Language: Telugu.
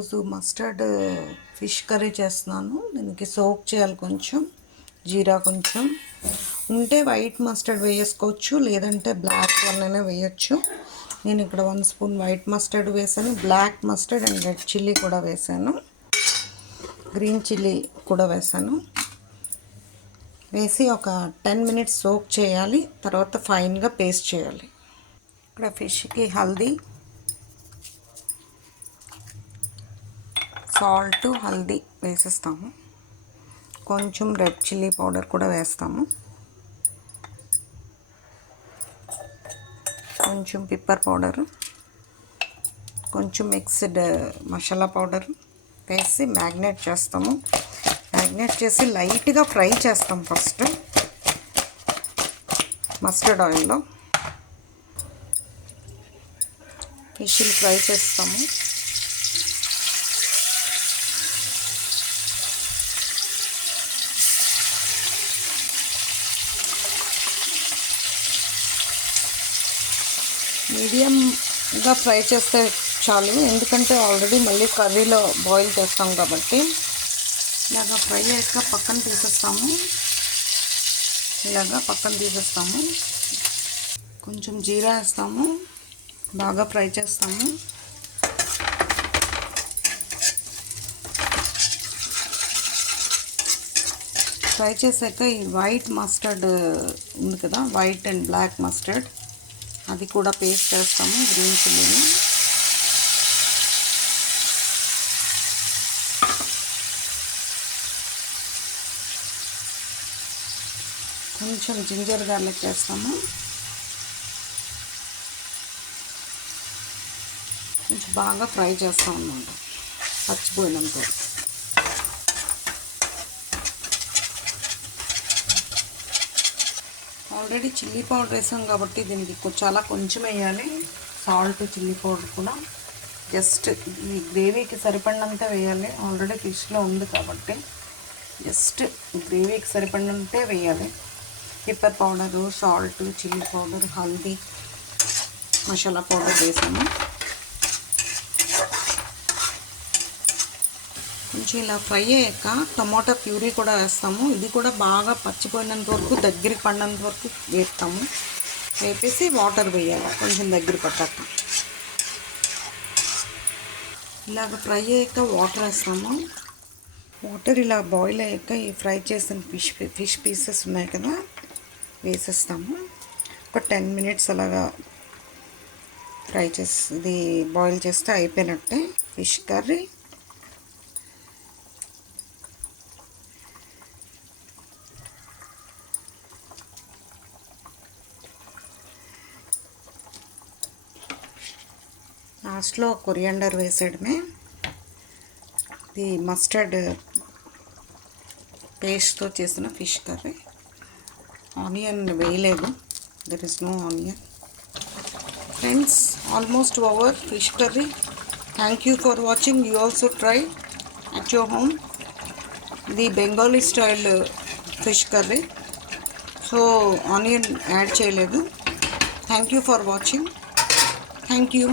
రోజు మస్టర్డ్ ఫిష్ కర్రీ చేస్తున్నాను. దీనికి సోక్ చేయాలి, కొంచెం జీరా కొంచెం ఉంటే వైట్ మస్టర్డ్ వేసుకోవచ్చు, లేదంటే బ్లాక్ వన్నైనా వేయచ్చు. నేను ఇక్కడ 1 స్పూన్ వైట్ మస్టర్డ్ వేసాను, black mustard and red chilli కూడా వేసాను, గ్రీన్ చిల్లీ కూడా వేసాను. వేసి ఒక 10 మినిట్స్ సోక్ చేయాలి, తర్వాత ఫైన్గా పేస్ట్ చేయాలి. ఇక్కడ ఫిష్కి హల్దీ, సాల్ట్, హల్దీ వేసేస్తాము. కొంచెం రెడ్ చిల్లీ పౌడర్ కూడా వేస్తాము, కొంచెం పిప్పర్ పౌడరు, కొంచెం మిక్స్డ్ మసాలా పౌడర్ వేసి మ్యాగ్నేట్ చేస్తాము. మ్యాగ్నేట్ చేసి లైట్గా ఫ్రై చేస్తాం. ఫస్ట్ మస్టర్డ్ ఆయిల్లో ఫిష్ని ఫ్రై చేస్తాము. మీడియంగా ఫ్రై చేస్తే చాలు, ఎందుకంటే ఆల్రెడీ మళ్ళీ కర్రీలో బాయిల్ చేస్తాం కాబట్టి. ఇలాగా ఫ్రై అయ్యాక పక్కన తీసేస్తాము. కొంచెం జీరా వేస్తాము, బాగా ఫ్రై చేస్తాము. ఫ్రై చేసాక ఈ వైట్ మస్టర్డ్ ఉంది కదా, వైట్ అండ్ బ్లాక్ మస్టర్డ్, అది కూడా పేస్ట్ చేస్తాము. గ్రీన్ చిల్లీని కొంచెం జింజర్ గార్లిక్ వేస్తాము. కొంచెం బాగా ఫ్రై చేస్తాం అన్నమాట, పచ్చిపోయినంత. ఆల్రెడీ చిల్లీ పౌడర్ వేసాం కాబట్టి దీనికి చాలా కొంచెం వేయాలి. సాల్ట్, చిల్లీ పౌడర్ కూడా జస్ట్ ఈ గ్రేవీకి సరిపడినంత వేయాలి. ఆల్రెడీ ఫిష్లో ఉంది కాబట్టి జస్ట్ గ్రేవీకి సరిపడినంతే వేయాలి. Pepper powder, salt, chilli powder, haldi, masala powder వేసాము. కొంచెం ఇలా ఫ్రై అయ్యాక టమాటా ప్యూరీ కూడా వేస్తాము. ఇది కూడా బాగా పచ్చిపోయినంత వరకు, దగ్గరికి పడినంత వరకు వేస్తాము. వేపేసి వాటర్ వేయాలి కొంచెం దగ్గర పట్టాక. ఇలాగ ఫ్రై అయ్యాక వాటర్ వేస్తాము. వాటర్ ఇలా బాయిల్ అయ్యాక ఈ ఫ్రై చేసిన ఫిష్ పీసెస్ ఉన్నాయి కదా, వేసేస్తాము. ఒక 10 మినిట్స్ అలాగా ఫ్రై చేసి ఇది బాయిల్ చేస్తే అయిపోయినట్టే ఫిష్ కర్రీ. లాస్ట్లో కొరియాండర్ వేసేయడమే. ఇది మస్టర్డ్ పేస్ట్తో చేసిన ఫిష్ కర్రీ. ఆనియన్ వేయలేదు, there is no onion. Friends, almost over fish curry. Thank you for watching. You also try at your home. ఇది Bengali style fish curry, so onion add చేయలేదు. Thank you for watching. Thank you.